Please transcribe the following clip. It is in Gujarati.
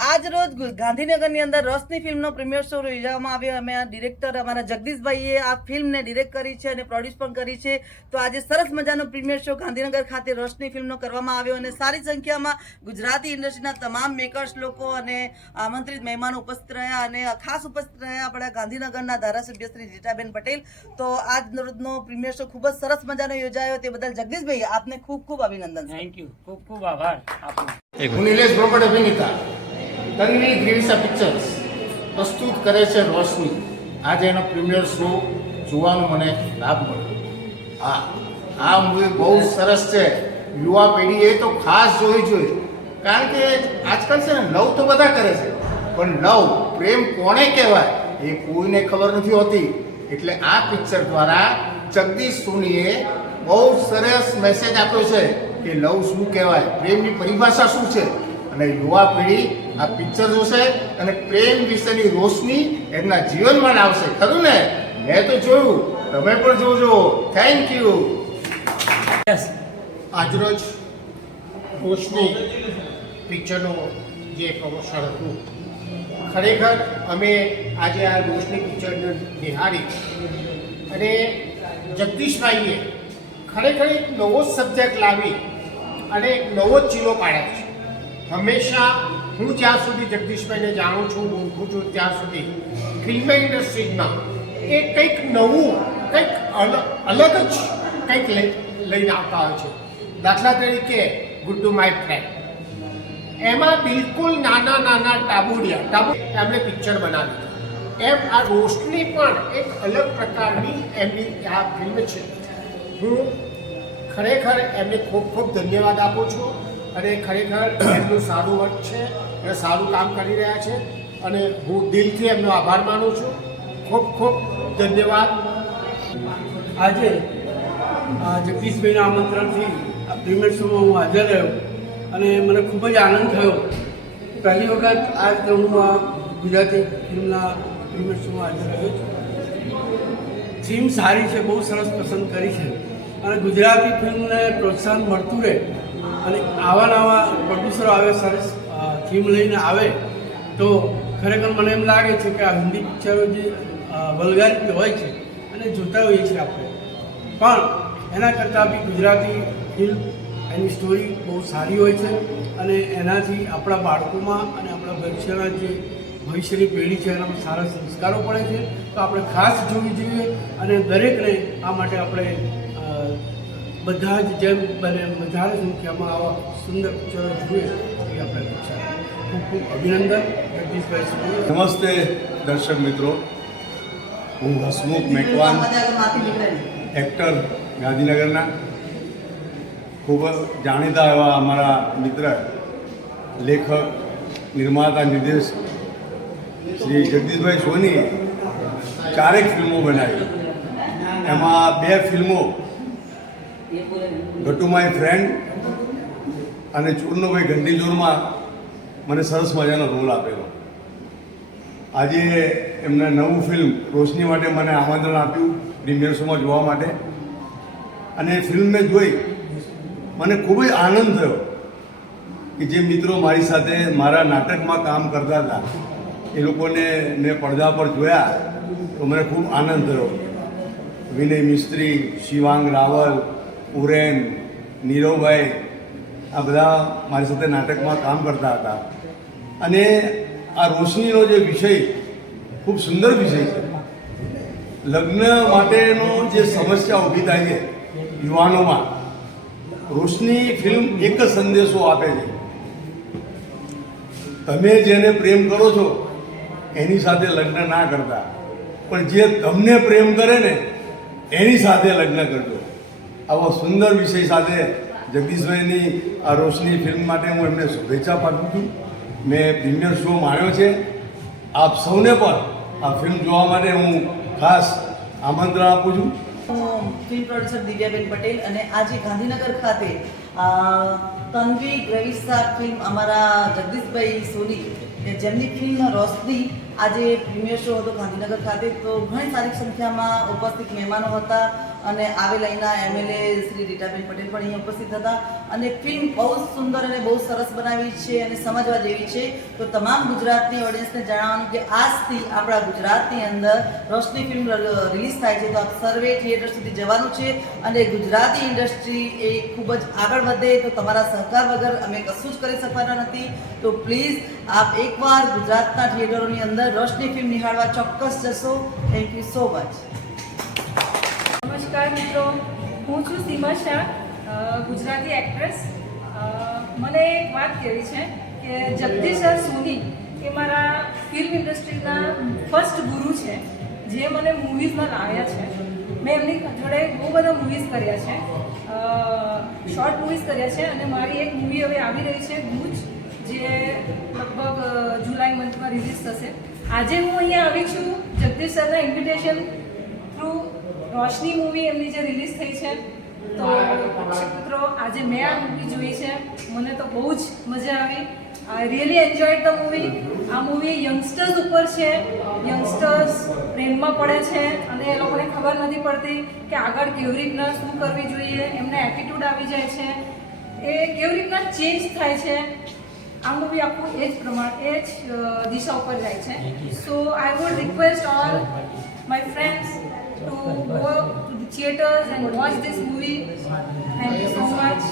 આજ રોજ ગાંધીનગરની અંદર રોશની ફિલ્મનો પ્રીમિયર શો યોજવામાં આવ્યો. અમે ડિરેક્ટર અમારા જગદીશભાઈએ આ ફિલ્મને ડિરેક્ટ કરી છે અને પ્રોડ્યુસ પણ કરી છે. તો આજે સરસ મજાનો પ્રીમિયર શો ગાંધીનગર ખાતે રોશની ફિલ્મનો કરવામાં આવ્યો અને સારી સંખ્યામાં ગુજરાતી ઇન્ડસ્ટ્રીના તમામ મેકર્સ લોકો અને આમંત્રિત મહેમાનો ઉપસ્થિત રહ્યા અને ખાસ ઉપસ્થિત રહ્યા આપણા ગાંધીનગરના ધારાસભ્ય શ્રી રીટાબેન પટેલ. તો આજ રોજનો પ્રીમિયર શો ખૂબ જ સરસ મજાનો યોજાયો. તે બદલ જગદીશભાઈ આપને ખૂબ ખૂબ અભિનંદન. થેન્ક યુ, ખૂબ ખૂબ આભાર આપનો. હું નિલેશ બ્રોપડ અભિનેતા તન્વી ગ્રીવિસા પિક્ચર્સ પ્રસ્તુત કરે છે રોશની. આજે એનો પ્રીમિયર શો જોવાનો મને લાભ મળ્યો. આ મૂવી બહુ સરસ છે. યુવા પેઢીએ તો ખાસ જોવી જોઈએ, કારણ કે આજકાલ છે ને લવ તો બધા કરે છે, પણ લવ પ્રેમ કોને કહેવાય એ કોઈને ખબર નથી હોતી. એટલે આ પિક્ચર દ્વારા જગદીશ સોનીએ બહુ સરસ મેસેજ આપ્યો છે કે લવ શું કહેવાય, પ્રેમની પરિભાષા શું છે. અને યુવા પેઢી આ પિક્ચર જોશે અને પ્રેમ વિશેની રોશની એમના જીવનમાં લાવશે. ખરું ને? મેં તો જોયું, તમે પણ જોજો. Thank you. આજરોજ રોશની પિક્ચરનું જે પ્રમોશન હતું, ખરેખર અમે આજે આ રોશની પિક્ચરને નિહાળી અને જગદીશભાઈએ ખરેખર એક નવો સબ્જેક્ટ લાવી અને એક નવો જ ચીલો પાડ્યો છે. હંમેશા હું જ્યાં સુધી જગદીશભાઈને જાણું છું, ઓળખું છું, ત્યાં સુધી ફિલ્મ ઇન્ડસ્ટ્રીમાં એ કંઈક નવું, કંઈક અલગ જ કંઈક લઈને આવતા હોય છે. દાખલા તરીકે ગુડ્ડુ માય ફ્રેન્ડ, એમાં બિલકુલ નાના નાના ટાબુડિયા એમણે પિક્ચર બનાવી. એમ આ રોશની પણ એક અલગ પ્રકારની એમની આ ફિલ્મ છે. હું ખરેખર એમને ખૂબ ખૂબ ધન્યવાદ આપું છું અને ખરેખર એમનું સારું વર્ક છે અને સારું કામ કરી રહ્યા છે અને હું દિલથી એમનો આભાર માનું છું. ખૂબ ખૂબ ધન્યવાદ. આજે જગદીશભાઈના આમંત્રણથી આ પ્રીમિયર શોમાં હું હાજર રહ્યો અને મને ખૂબ જ આનંદ થયો. પહેલી વખત આ હું ગુજરાતી ફિલ્મના પ્રીમિયર શોમાં હાજર રહ્યો છું. થીમ સારી છે, બહુ સરસ પસંદ કરી છે અને ગુજરાતી ફિલ્મને પ્રોત્સાહન મળતું રહે અને આવા નવા પ્રોડ્યુસરો આવે, સરસ થીમ લઈને આવે તો ખરેખર મને એમ લાગે છે કે આ હિન્દી પિક્ચરો જે વલ્ગારિટી હોય છે અને જોતા હોઈએ છીએ આપણે, પણ એના કરતાં બી ગુજરાતી ફિલ્મ એની સ્ટોરી બહુ સારી હોય છે અને એનાથી આપણા બાળકોમાં અને આપણા ભવિષ્યના જે ભવિષ્યની પેઢી છે એનામાં સારા સંસ્કારો પડે છે. તો આપણે ખાસ જોવી જોઈએ અને દરેકને આ માટે આપણે બધા જ જેમ બને વધારે સંખ્યામાં આવા સુંદર પિક્ચરો જોઈએ એ આપણે ઈચ્છા. ખૂબ ખૂબ અભિનંદન જગદીશભાઈ. નમસ્તે દર્શક મિત્રો, હું હસમુખ મેકવાન, એક્ટર ગાંધીનગરના. ખૂબ જાણીતા એવા અમારા મિત્ર, લેખક, નિર્માતા, નિર્દેશક શ્રી જગદીશભાઈ સોનીએ 4 ફિલ્મો બનાવી. એમાં 2 ફિલ્મો ગટ્ટુ માય ફ્રેન્ડ અને ચોરનોભાઈ ઘંટીચોરમાં મને સરસ મજાનો રોલ આપેલો. આજે એમના નવું ફિલ્મ રોશની માટે મને આમંત્રણ આપ્યું પ્રીમિયર શોમાં જોવા માટે અને ફિલ્મ મેં જોઈ. મને ખૂબ જ આનંદ થયો કે જે મિત્રો મારી સાથે મારા નાટકમાં કામ કરતા હતા એ લોકોને મેં પડદા પર જોયા તો મને ખૂબ આનંદ થયો. વિનય મિસ્ત્રી, શિવાંગ રાવલ, ઉરેન, નીરવભાઈ, આ બધા મારી સાથે નાટકમાં કામ કરતા હતા અને આ રોશનીનો જે વિષય ખૂબ સુંદર વિષય છે. લગ્ન માટેનો જે સમસ્યા ઊભી થાય છે યુવાનોમાં, રોશની ફિલ્મ એક જ સંદેશો આપે છે. તમે જેને પ્રેમ કરો છો એની સાથે લગ્ન ના કરતા, પણ જે તમને પ્રેમ કરે ને એની સાથે લગ્ન કરજો. આવો સુંદર વિષય સાથે જગદીશભાઈની આ રોશની ફિલ્મ માટે હું એમને શુભેચ્છા પાઠવું છું. મેં પ્રીમિયર શો માણ્યો છે. આપ સૌને પણ આ ફિલ્મ જોવા માટે હું ખાસ આમંત્રણ આપું છું. હું ફિલ્મ પ્રોડ્યુસર દિવ્યાબેન પટેલ અને આજે ગાંધીનગર ખાતે તન્વી ગ્રેવિસા ફિલ્મ અમારા જગદીશભાઈ સોની જેમની ફિલ્મ રોશની આજે પ્રીમિયર શો હતો ગાંધીનગર ખાતે. તો ઘણી સારી સંખ્યામાં ઉપસ્થિત મહેમાનો હતા અને આવેલા અહીંના MLA શ્રી રીટાબેન પટેલ પણ અહીંયા ઉપસ્થિત હતા અને ફિલ્મ બહુ જ સુંદર અને બહુ સરસ બનાવી છે અને સમજવા જેવી છે. તો તમામ ગુજરાતની ઓડિયન્સને જણાવવાનું કે આજથી આપણા ગુજરાતની અંદર રોશની ફિલ્મ રિલીઝ થાય છે. તો આપ સર્વે થિયેટર સુધી જવાનું છે અને ગુજરાતી ઇન્ડસ્ટ્રી એ ખૂબ જ આગળ વધે. તો તમારા સહકાર વગર અમે કશું જ કરી શકવાના નથી. તો પ્લીઝ આપ એકવાર ગુજરાતના થિયેટરોની અંદર રોશની ફિલ્મ નિહાળવા ચોક્કસ જશો. Thank you so much. નમસ્કાર મિત્રો, હું છું સીમા શાહ, ગુજરાતી એક્ટ્રેસ. મને એક વાત કહેવી છે કે જગદીશ સર સોની એ મારા ફિલ્મ ઇન્ડસ્ટ્રીના ફર્સ્ટ ગુરુ છે, જે મને મૂવીઝમાં લાવ્યા છે. મેં એમની જોડે બહુ બધા મૂવીઝ કર્યા છે, શોર્ટ મૂવીઝ કર્યા છે, અને મારી એક મૂવી હવે આવી રહી છે ગૂંચ, જે લગભગ જુલાઈ મંથમાં રિલીઝ થશે. આજે હું અહીંયા આવી છું જગદીશ સરના ઇન્વિટેશન થ્રુ રોશની મૂવી એમની જે રિલીઝ થઈ છે. તો દર્શક મિત્રો, આજે મેં આ મૂવી જોઈ છે, મને તો બહુ જ મજા આવી. I really enjoyed the movie. આ મૂવી યંગસ્ટર્સ ઉપર છે. યંગસ્ટર્સ પ્રેમમાં પડે છે અને એ લોકોને ખબર નથી પડતી કે આગળ કેવી રીતના શું કરવી જોઈએ, એમને એટીટ્યૂડ આવી જાય છે, એ કેવી રીતના ચેન્જ થાય છે. આ મૂવી આખું એ જ દિશા ઉપર જાય છે. So I would request all my friends to go to the theaters and watch this movie. Thank you so much.